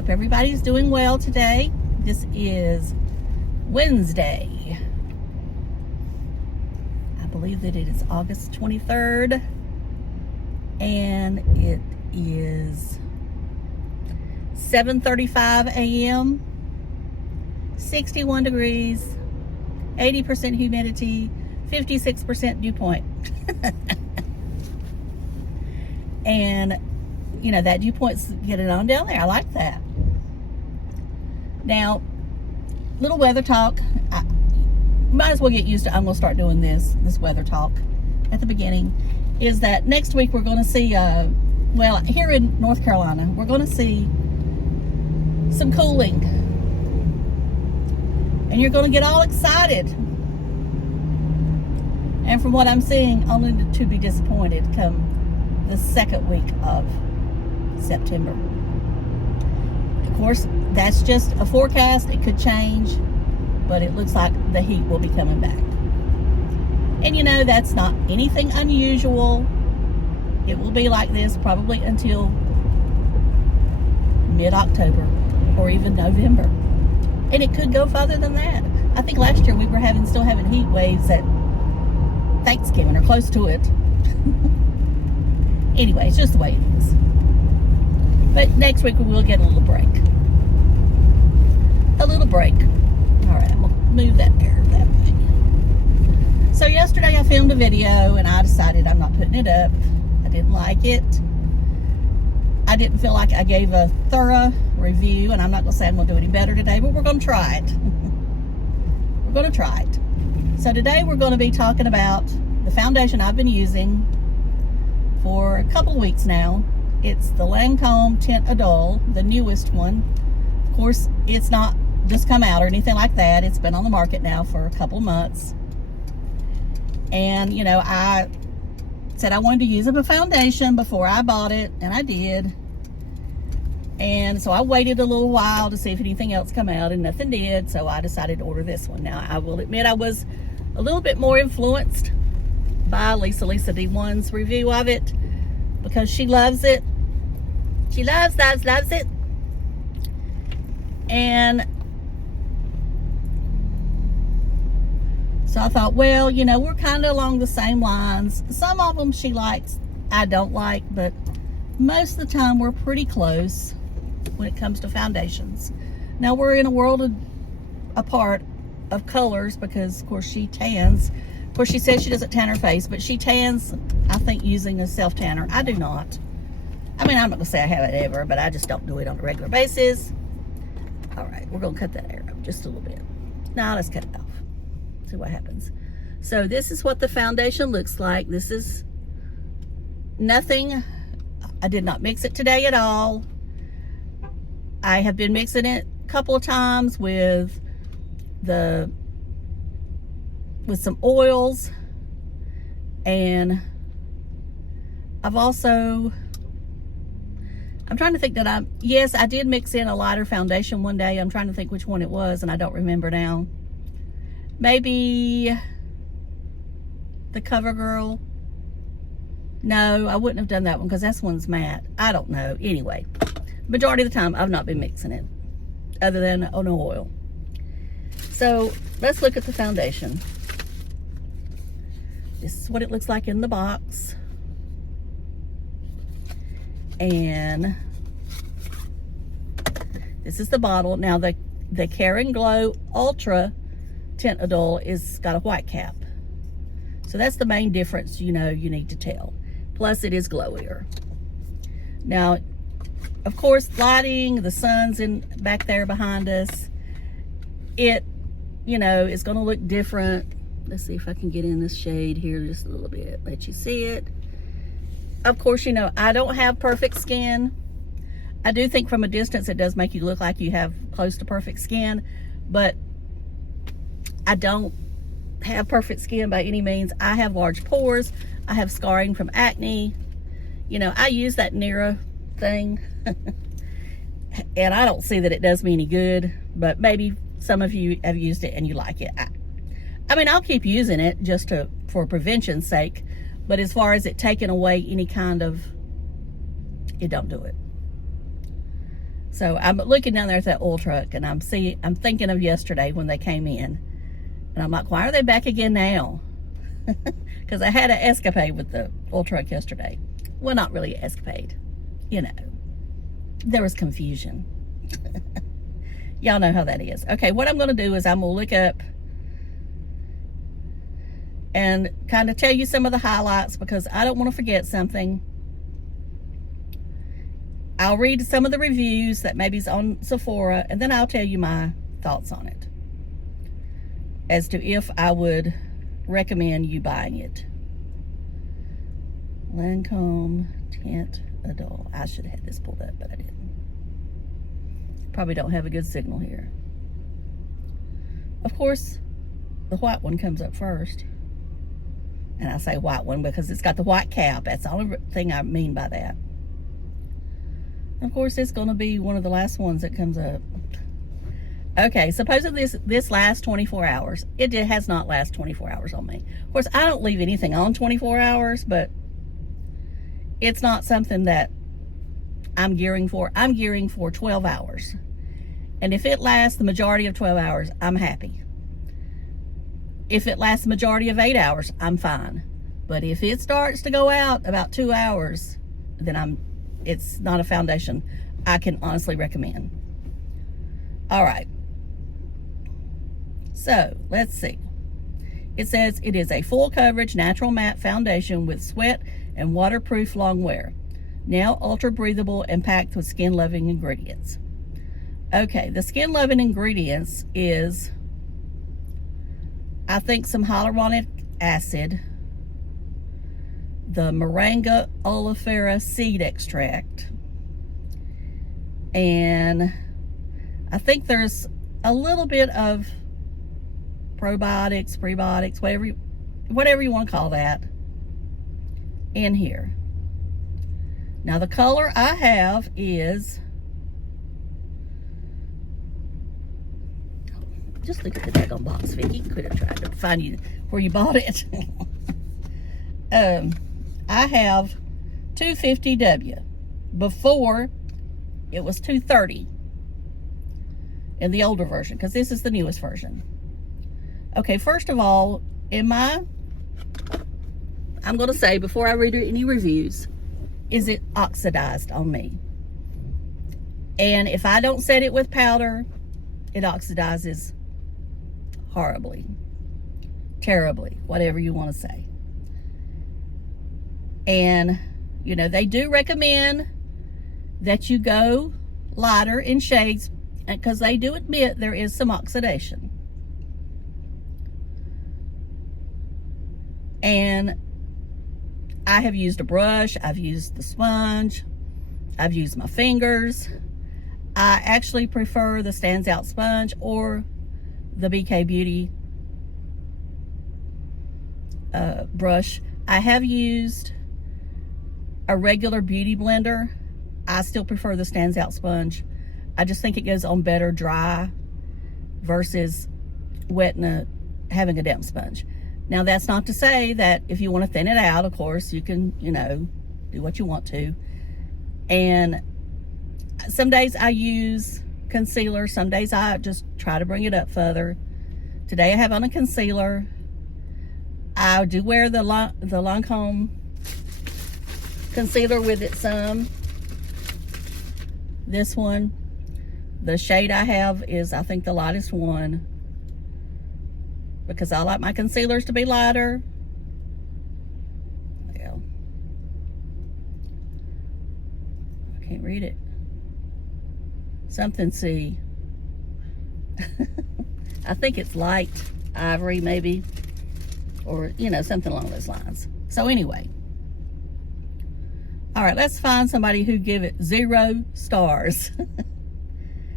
Hope everybody's doing well today. This is Wednesday. I believe that it is August 23rd, and it is 7:35 a.m., 61 degrees, 80% humidity, 56% dew point. And you know, that dew point's getting on down there. I like that. Now, little weather talk. I might as well get used to, I'm going to start doing this weather talk at the beginning, is that next week we're going to see, well, here in North Carolina, we're going to see some cooling. And you're going to get all excited. And from what I'm seeing, only to be disappointed come the second week of September. Of course, that's just a forecast. It could change, but it looks like the heat will be coming back. And you know, that's not anything unusual. It will be like this probably until mid-October or even November. And it could go further than that. I think last year we were still having heat waves at Thanksgiving or close to it. Anyway, it's just the way it is. But next week we will get a little break. A little break. All right, I'm going to move that air that way. So yesterday I filmed a video and I decided I'm not putting it up. I didn't like it. I didn't feel like I gave a thorough review, and I'm not going to say I'm going to do any better today, but we're going to try it. We're going to try it. So today we're going to be talking about the foundation I've been using for a couple weeks now. It's the Lancome Teint Idole, the newest one. Of course, it's not just come out or anything like that. It's been on the market now for a couple months. And, you know, I said I wanted to use up a foundation before I bought it, and I did. And so I waited a little while to see if anything else come out, and nothing did, so I decided to order this one. Now, I will admit I was a little bit more influenced by Lisa D1's review of it, because she loves it. She loves it. And so I thought, well, you know, we're kind of along the same lines. Some of them she likes, I don't like, but most of the time we're pretty close when it comes to foundations. Now, we're in a world apart of colors because, of course, she tans. Of course, she says she doesn't tan her face, but she tans, I think, using a self-tanner. I do not. I mean, I'm not going to say I haven't ever, but I just don't do it on a regular basis. All right, we're going to cut that air up just a little bit. Now, let's cut it off. See what happens. So this is what the foundation looks like. This is nothing. I did not mix it today at all. I have been mixing it a couple of times with some oils, and I've also, I'm trying to think that yes, I did mix in a lighter foundation one day. I'm trying to think which one it was, and I don't remember now. Maybe the CoverGirl. No, I wouldn't have done that one because that one's matte. I don't know. Anyway, majority of the time I've not been mixing it other than on oil. So let's look at the foundation. This is what it looks like in the box. And this is the bottle. Now the Care and Glow Ultra Teint Idole is got a white cap. So that's the main difference, you know, you need to tell. Plus it is glowier. Now, of course, lighting, the sun's in back there behind us. It, you know, is going to look different. Let's see if I can get in this shade here just a little bit, let you see it. Of course, you know, I don't have perfect skin. I do think from a distance it does make you look like you have close to perfect skin, but I don't have perfect skin by any means. I have large pores. I have scarring from acne. You know, I use that Nira thing and I don't see that it does me any good, but maybe some of you have used it and you like it. I mean, I'll keep using it just for prevention's sake, but as far as it taking away any kind of, it don't do it. So I'm looking down there at that oil truck, and I'm thinking of yesterday when they came in, and I'm like, why are they back again now? Because I had an escapade with the oil truck yesterday. Well, not really an escapade, you know. There was confusion. Y'all know how that is. Okay, what I'm going to do is I'm going to look up and kind of tell you some of the highlights, because I don't want to forget something. I'll read some of the reviews that maybe's on Sephora, and then I'll tell you my thoughts on it as to if I would recommend you buying it. Lancome Teint Idole. I should have had this pulled up, but I didn't. Probably don't have a good signal here. Of course, the white one comes up first. And I say white one because it's got the white cap. That's the only thing I mean by that. Of course, it's going to be one of the last ones that comes up. Okay, supposedly this lasts 24 hours. It has not last 24 hours on me. Of course, I don't leave anything on 24 hours, but it's not something that I'm gearing for. I'm gearing for 12 hours. And if it lasts the majority of 12 hours, I'm happy. If it lasts the majority of 8 hours, I'm fine. But if it starts to go out about 2 hours, then it's not a foundation I can honestly recommend. All right. So, let's see. It says it is a full coverage natural matte foundation with sweat and waterproof long wear. Now ultra breathable and packed with skin loving ingredients. Okay, the skin loving ingredients is, I think, some hyaluronic acid, the moringa oleifera seed extract, and I think there's a little bit of probiotics, prebiotics, whatever you want to call that, in here. Now the color I have is, just look at the daggone box, Vicki. Could have tried to find you where you bought it. I have 250W. Before, it was 230 in the older version, because this is the newest version. Okay, first of all, I'm going to say, before I read any reviews, is it oxidized on me? And if I don't set it with powder, it oxidizes horribly, terribly, whatever you want to say. And, you know, they do recommend that you go lighter in shades, because they do admit there is some oxidation. And I have used a brush, I've used the sponge, I've used my fingers. I actually prefer the Stands Out sponge or the BK Beauty brush. I have used a regular beauty blender. I still prefer the Stands Out sponge. I just think it goes on better dry versus wet and having a damp sponge. Now, that's not to say that if you want to thin it out, of course, you can, you know, do what you want to. And some days I use concealer. Some days I just try to bring it up further. Today I have on a concealer. I do wear the Lancome concealer with it some. This one. The shade I have is, I think, the lightest one, because I like my concealers to be lighter. Well, I can't read it. Something C. I think it's light ivory, maybe, or, you know, something along those lines. So anyway, all right, let's find somebody who give it 0 stars.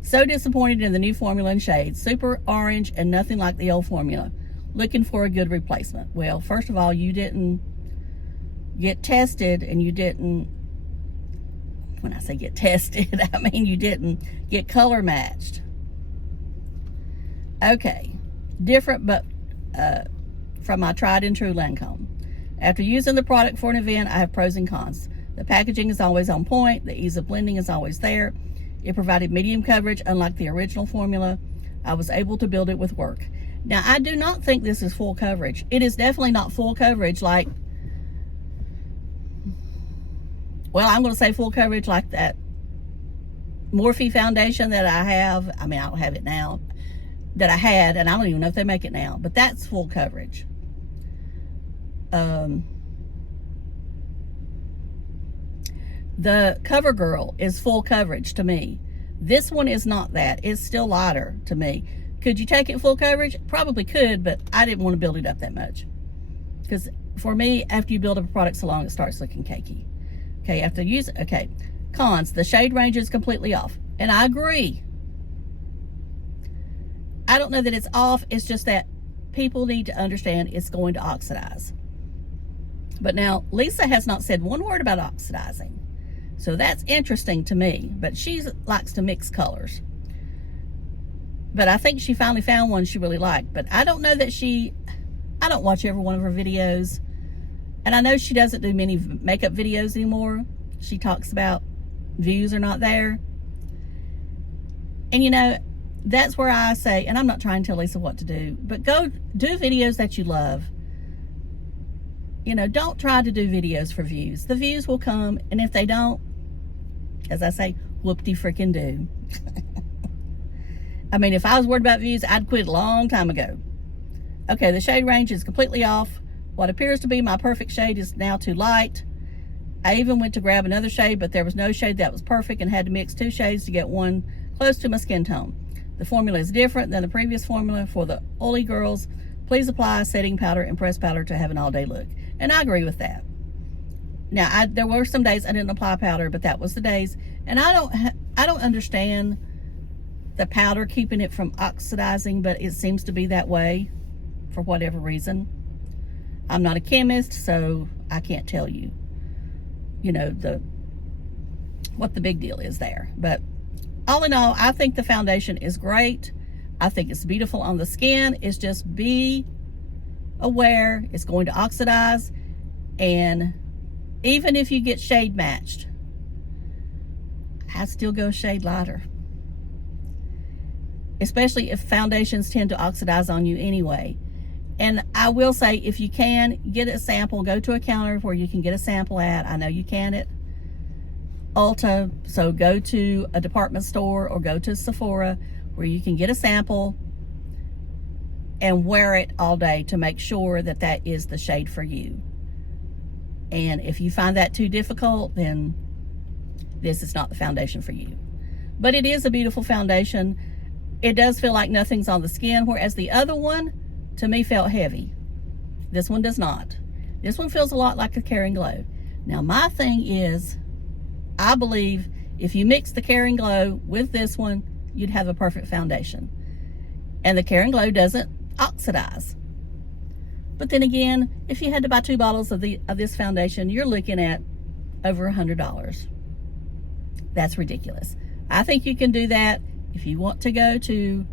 So disappointed in the new formula and shades. Super orange and nothing like the old formula. Looking for a good replacement. Well, first of all, you didn't get tested, and you didn't, when I say get tested, I mean you didn't get color matched. Okay, different, but from my tried and true Lancome. After using the product for an event, I have pros and cons. The packaging is always on point. The ease of blending is always there. It provided medium coverage, unlike the original formula. I was able to build it with work. Now, I do not think this is full coverage. It is definitely not full coverage like, well, I'm going to say full coverage like that Morphe foundation that I have. I mean, I don't have it now, that I had, and I don't even know if they make it now, but that's full coverage. The CoverGirl is full coverage to me. This one is not that. It's still lighter to me. Could you take it full coverage? Probably could, but I didn't want to build it up that much. Because for me, after you build up a product so long, it starts looking cakey. Okay, after you use it. Okay, cons, the shade range is completely off. And I agree. I don't know that it's off. It's just that people need to understand it's going to oxidize. But now, Lisa has not said one word about oxidizing. So that's interesting to me. But she likes to mix colors. But I think she finally found one she really liked. But I don't know that I don't watch every one of her videos. And I know she doesn't do many makeup videos anymore. She talks about views are not there. And you know, that's where I say, and I'm not trying to tell Lisa what to do, but go do videos that you love. You know, don't try to do videos for views. The views will come, and if they don't, as I say, whoop-de-frickin' do. I mean, if I was worried about views, I'd quit a long time ago. Okay, the shade range is completely off. What appears to be my perfect shade is now too light. I even went to grab another shade, but there was no shade that was perfect and had to mix two shades to get one close to my skin tone. The formula is different than the previous formula. For the oily girls, please apply setting powder and pressed powder to have an all-day look. And I agree with that. Now, there were some days I didn't apply powder, but that was the days. And I don't understand the powder keeping it from oxidizing, but it seems to be that way for whatever reason. I'm not a chemist, so I can't tell you, you know, what the big deal is there. But all in all, I think the foundation is great. I think it's beautiful on the skin. It's just be aware it's going to oxidize. And even if you get shade matched, I still go shade lighter. Especially if foundations tend to oxidize on you anyway. And I will say, if you can, get a sample. Go to a counter where you can get a sample at. I know you can at Ulta. So go to a department store or go to Sephora where you can get a sample and wear it all day to make sure that that is the shade for you. And if you find that too difficult, then this is not the foundation for you. But it is a beautiful foundation. It does feel like nothing's on the skin, whereas the other one, to me, felt heavy. This one does not. This one feels a lot like a Care and Glow. Now, my thing is, I believe if you mix the Care and Glow with this one, you'd have a perfect foundation. And the Care and Glow doesn't oxidize. But then again, if you had to buy 2 bottles of this foundation, you're looking at over $100. That's ridiculous. I think you can do that if you want to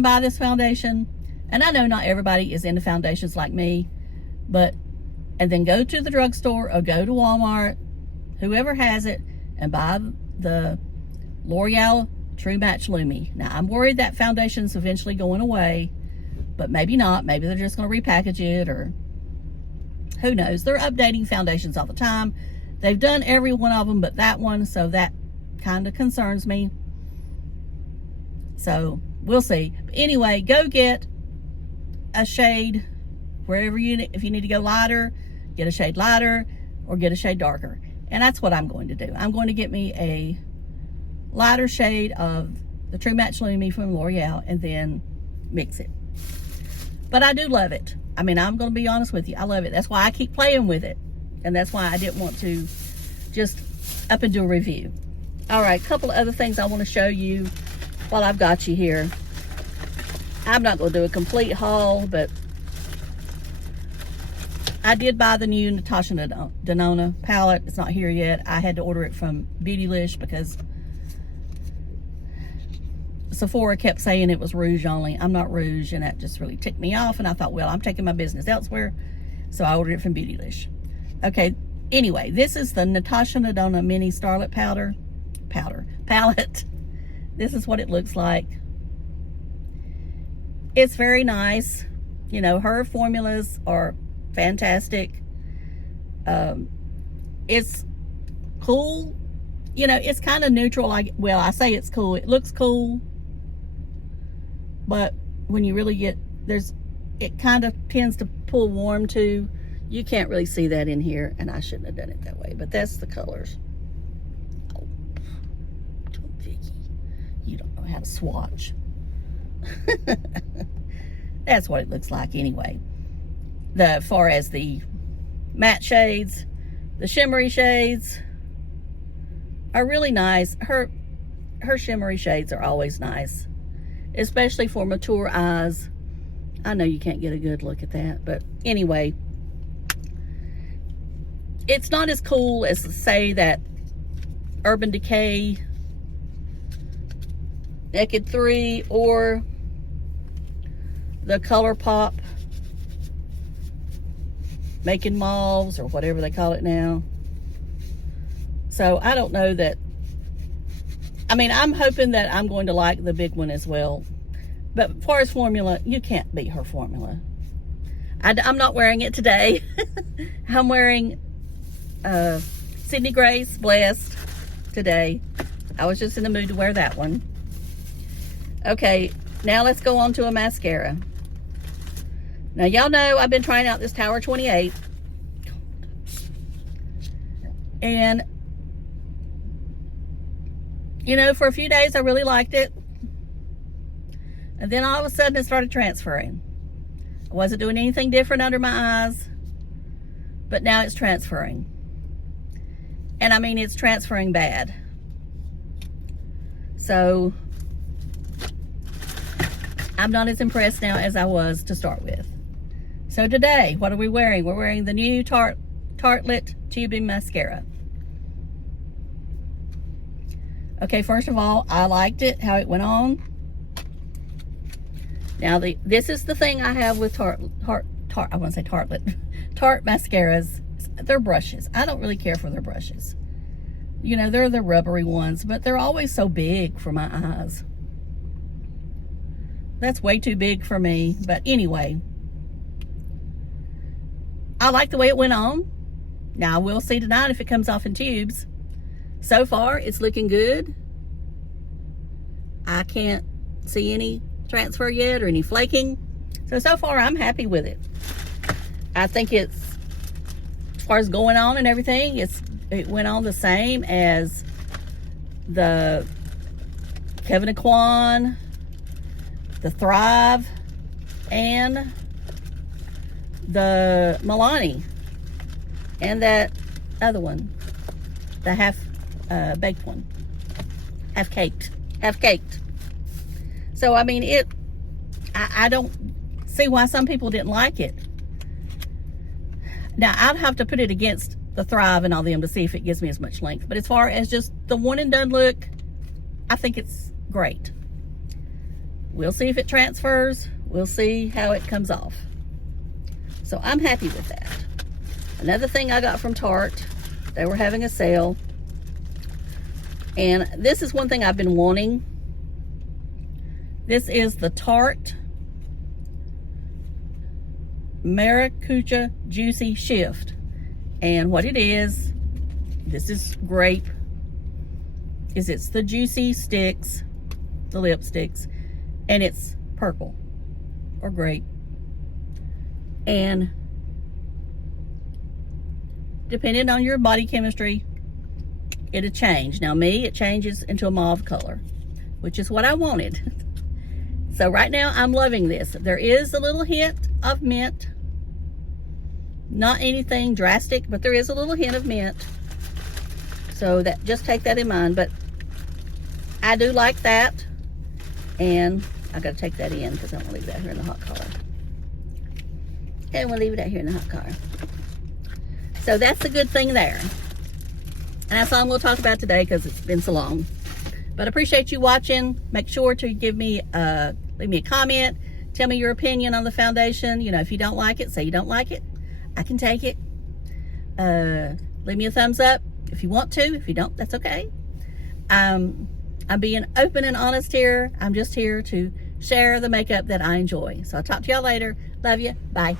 buy this foundation. And I know not everybody is into foundations like me, and then go to the drugstore or go to Walmart, whoever has it, and buy the L'Oreal True Match Lumi. Now, I'm worried that foundation's eventually going away, but maybe not. Maybe they're just going to repackage it, or who knows. They're updating foundations all the time. They've done every one of them but that one, so that kind of concerns me. So we'll see. But anyway, go get a shade wherever if you need to go lighter, get a shade lighter or get a shade darker. And that's what I'm going to do. I'm going to get me a lighter shade of the True Match Lumi from L'Oreal and then mix it. But I do love it. I mean, I'm going to be honest with you. I love it. That's why I keep playing with it. And that's why I didn't want to just up and do a review. All right, a couple of other things I want to show you while I've got you here. I'm not going to do a complete haul, but I did buy the new Natasha Denona palette. It's not here yet. I had to order it from Beautylish because Sephora kept saying it was rouge only. I'm not rouge, and that just really ticked me off. And I thought, well, I'm taking my business elsewhere. So I ordered it from Beautylish. Okay, anyway, this is the Natasha Denona Mini Starlet Powder. palette. This is what it looks like. It's very nice. You know, her formulas are fantastic. It's cool. You know, it's kind of neutral. Well, I say it's cool. It looks cool. But when you really get, it kind of tends to pull warm too. You can't really see that in here, and I shouldn't have done it that way, but that's the colors. Oh, Vicky, you don't know how to swatch. That's what it looks like anyway. As far as the matte shades, the shimmery shades are really nice. Her shimmery shades are always nice, especially for mature eyes. I know you can't get a good look at that, but anyway, it's not as cool as, say, that Urban Decay Naked 3 or the ColourPop Making Mauves or whatever they call it now. So I don't know that, I mean, I'm hoping that I'm going to like the big one as well. But as far as formula, you can't beat her formula. I'm not wearing it today. I'm wearing Sydney Grace Blessed today. I was just in the mood to wear that one. Okay, now let's go on to a mascara. Now, y'all know I've been trying out this Tower 28. And, you know, for a few days I really liked it. And then all of a sudden it started transferring. I wasn't doing anything different under my eyes, but now it's transferring. And I mean, it's transferring bad. So I'm not as impressed now as I was to start with. So today, what are we wearing? We're wearing the new Tartelette Tubing Mascara. Okay, first of all, I liked it, how it went on. Now, this is the thing I have with I want to say Tartelette. Tarte mascaras. They're brushes. I don't really care for their brushes. You know, they're the rubbery ones, but they're always so big for my eyes. That's way too big for me. But anyway, I like the way it went on. Now, we'll see tonight if it comes off in tubes. So far, it's looking good. I can't see any transfer yet or any flaking. So far I'm happy with it. I think it's, as far as going on and everything, it went on the same as the Kevin Aquan, the Thrive, and the Milani, and that other one, the half baked one, half caked. So, I mean, I don't see why some people didn't like it. Now, I'd have to put it against the Thrive and all them to see if it gives me as much length. But as far as just the one and done look, I think it's great. We'll see if it transfers. We'll see how it comes off. So, I'm happy with that. Another thing I got from Tarte, they were having a sale. And this is one thing I've been wanting. This is the Tarte Maracuja Juicy Shift. And what it is, this is grape, it's the juicy sticks, the lipsticks, and it's purple or grape. And depending on your body chemistry, it'll change. Now me, it changes into a mauve color, which is what I wanted. So right now, I'm loving this. There is a little hint of mint. Not anything drastic, but there is a little hint of mint. So that, just take that in mind. But I do like that. And I gotta take that in because I want to leave that here in the hot car. And we'll leave it out here in the hot car. So that's a good thing there. And that's all I'm going to talk about today because it's been so long. But I appreciate you watching. Make sure to give me leave me a comment. Tell me your opinion on the foundation. You know, if you don't like it, say you don't like it. I can take it. Leave me a thumbs up if you want to. If you don't, that's okay. I'm being open and honest here. I'm just here to share the makeup that I enjoy. So I'll talk to y'all later. Love you. Bye.